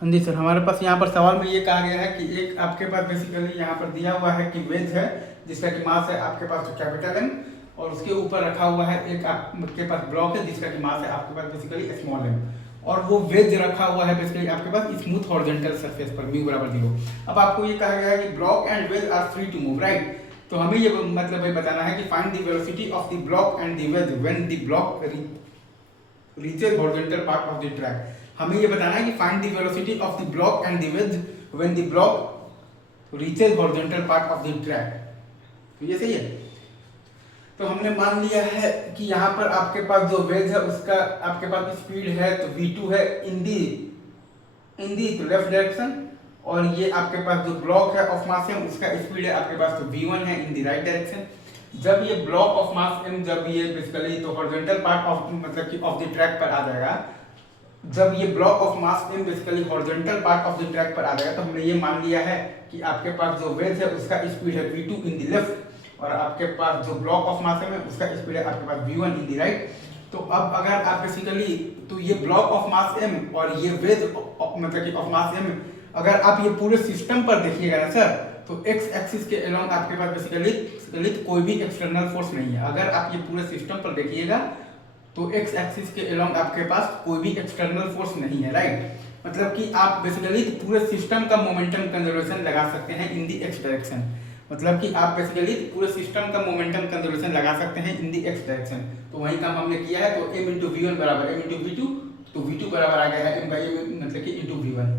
हाँ जी सर, हमारे पास यहाँ पर सवाल में ये कहा गया है कि एक आपके पास बेसिकली यहाँ पर दिया हुआ है कि वेज है जिसका कि मास है आपके पास कैपिटल एम, और उसके ऊपर रखा हुआ है एक आपके पास ब्लॉक है जिसका कि मास है आपके पास बेसिकली स्मॉल एम, और वो वेज रखा हुआ है बेसिकली आपके पास स्मूथ हॉरिजॉन्टल सरफेस पर म्यू बराबर 0। अब आपको ये कहा गया है कि block and wedge are free to move, right. तो हमें ये मतलब ये बताना है कि find the velocity of the block and the wedge when the block reaches horizontal part of the track. हमें ये बताना है कि find the velocity of the block and the wedge when the block reaches horizontal part of the track. तो ये सही है। तो हमने मान लिया है कि यहाँ पर आपके पास जो वेज है उसका आपके पास स्पीड है तो v2 है इन दी लेफ्ट डायरेक्शन, और ये आपके पास जो ब्लॉक है ऑफ मास m उसका स्पीड है आपके पास तो v1 है इन दी राइट डायरेक्शन। जब ये ब्लॉक ऑफ मास m जब ये बेसिकली तो हॉरिजॉन्टल पार्ट ऑफ मतलब कि ऑफ द ट्रैक पर आ जाएगा, जब ये block of mass m basically horizontal part of the track पर आ जाएगा, तो हमने ये मान लिया है कि आपके पास जो वेज है उसका स्पीड है v2 इन द लेफ्ट, और आपके पास जो ब्लॉक ऑफ मास m है उसका स्पीड है आपके पास v1 इन द राइट। तो अब अगर आप बेसिकली तो ये ब्लॉक ऑफ मास m और ये वेज मतलब कि ऑफ मास m अगर आप ये पूरे सिस्टम पर देखिएगा ना सर, तो एक्स एक्सिस के अलोंग आपके पास बेसिकली कोई भी एक्सटर्नल फोर्स नहीं है। अगर आप ये पूरे सिस्टम पर देखिएगा तो एक्स एक्सिस के अलोंग आपके पास कोई भी एक्सटर्नल फोर्स नहीं है, राइट। मतलब कि आप बेसिकली पूरे सिस्टम का मोमेंटम कंजर्वेशन लगा सकते हैं इन दी एक्स डायरेक्शन। मतलब कि आप बेसिकली पूरे सिस्टम का मोमेंटम कंजर्वेशन लगा सकते हैं इन दी एक्स डायरेक्शन। तो वही काम हमने किया है। तो m इंटू वी बराबर m इंटू v2, तो v2 बराबर आ गया है m बाई m मतलब कि इंटू v1।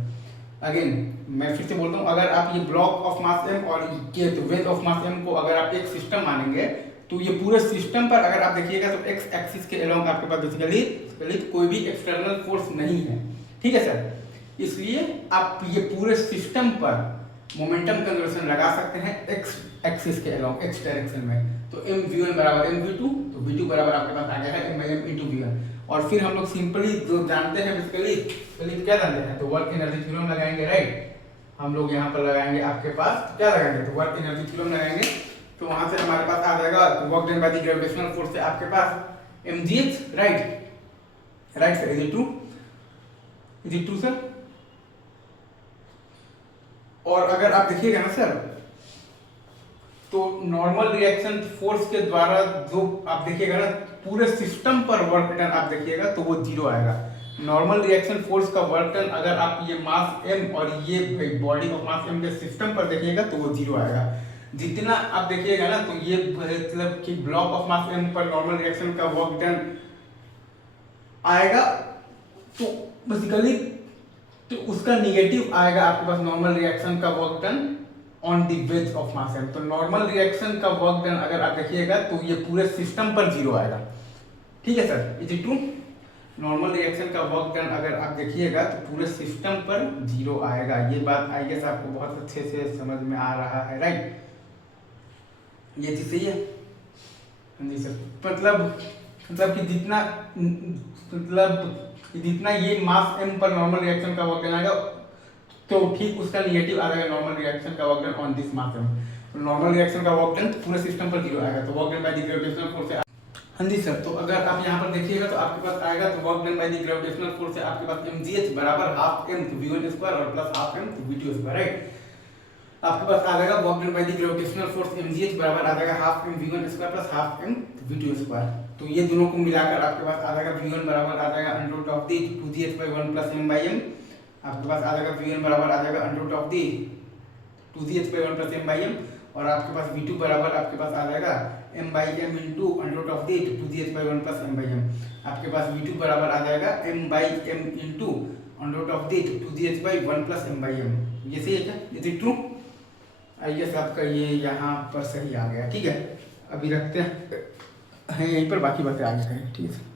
अगेन मैं फिर से बोलता हूँ, अगर आप ये ब्लॉक ऑफ मास m और ये तो वेज ऑफ मास m को अगर आप एक सिस्टम मानेंगे तो ये पूरे सिस्टम पर अगर आप देखिएगा तो एक्स एक्सिस के अलोंग आपके पास बेसिकली कोई भी एक्सटर्नल फोर्स नहीं है, ठीक है सर। इसलिए आप ये पूरे सिस्टम पर मोमेंटम कंजर्वेशन लगा सकते हैं एक्स एक्सिस के अलोंग एक्स डायरेक्शन में। तो m v1 बराबर m v2, तो v2 बराबर आपके पास आ गया है m by m into v1। और फिर हम लोग सिंपली जो जानते हैं बेसिकली क्या जानते हैं, तो वर्क एनर्जी थ्योरम लगाएंगे, राइट। हम लोग यहाँ पर लगाएंगे आपके पास तो क्या लगाएंगे, तो वर्क एनर्जी थ्योरम लगाएंगे। तो वहां से हमारे पास आ जाएगा तो work done by the gravitational force से आपके पास mgh, right. Right sir, is it true sir. और अगर आप देखिएगा ना सर, तो नॉर्मल रिएक्शन फोर्स के द्वारा जो आप देखिएगा ना पूरे सिस्टम पर वर्क डन आप देखिएगा तो वो 0 आएगा। नॉर्मल रिएक्शन फोर्स का वर्क डन अगर आप ये मास m और ये बॉडी ऑफ मास m के सिस्टम पर देखिएगा तो वो 0 आएगा। जितना आप देखिएगा ना तो ये मतलब कि ब्लॉक ऑफ मास m पर नॉर्मल रिएक्शन का वर्क डन आएगा तो बेसिकली तो उसका निगेटिव आएगा आपके पास नॉर्मल रिएक्शन का work done on the ways of mass m। तो नॉर्मल रिएक्शन का वर्क डन अगर आप देखिएगा तो ये पूरे सिस्टम पर 0 आएगा, ठीक है sir, is it true. Normal reaction का वर्क डन अगर आप देखिएगा तो पूरे सिस्टम पर 0 आएगा। ये बात आई गेस आपको बहुत अच्छे से समझ में आ रहा है, राइट। ये चीज सही है। हाँ जी सर, मतलब कि जितना ये मास m पर नॉर्मल रिएक्शन का वर्क डन आएगा तो ठीक उसका निगेटिव आ जाएगा नॉर्मल रिएक्शन का work done on this mass m। तो नॉर्मल रिएक्शन का वर्क डन पूरे सिस्टम पर 0 आएगा। तो work done by the gravitational force से हाँ जी सर, तो अगर आप यहाँ पर देखिएगा तो आपके पास आएगा तो work done by the gravitational force से आपके पास mgh बराबर हाफ m तो v1 स्क्वायर और प्लस हाफ m तो v2 स्क्वायर, राइट। आपके पास आ जाएगा work done by the gravitational force mgh बराबर आ जाएगा half m v1 square plus half m v2 square. तो ये दोनों को मिलाकर आपके पास आ जाएगा v1 बराबर आ जाएगा under root of the 2gh by 1 plus m by m। आपके पास आ जाएगा v1 बराबर आ जाएगा under root of the 2gh by 1 plus m by m, और आपके पास v2 बराबर आपके पास आ जाएगा m by m into under root of the 2gh by 1 plus m by m। आपके पास v2 बराबर आ जाएगा m by m into under root of the 2gh by 1 plus m by m। ये सही है क्या, is it true. I guess आपका ये यहाँ पर सही आ गया, ठीक है। अभी रखते हैं यहीं पर, बाकी बातें आगे करें, ठीक है।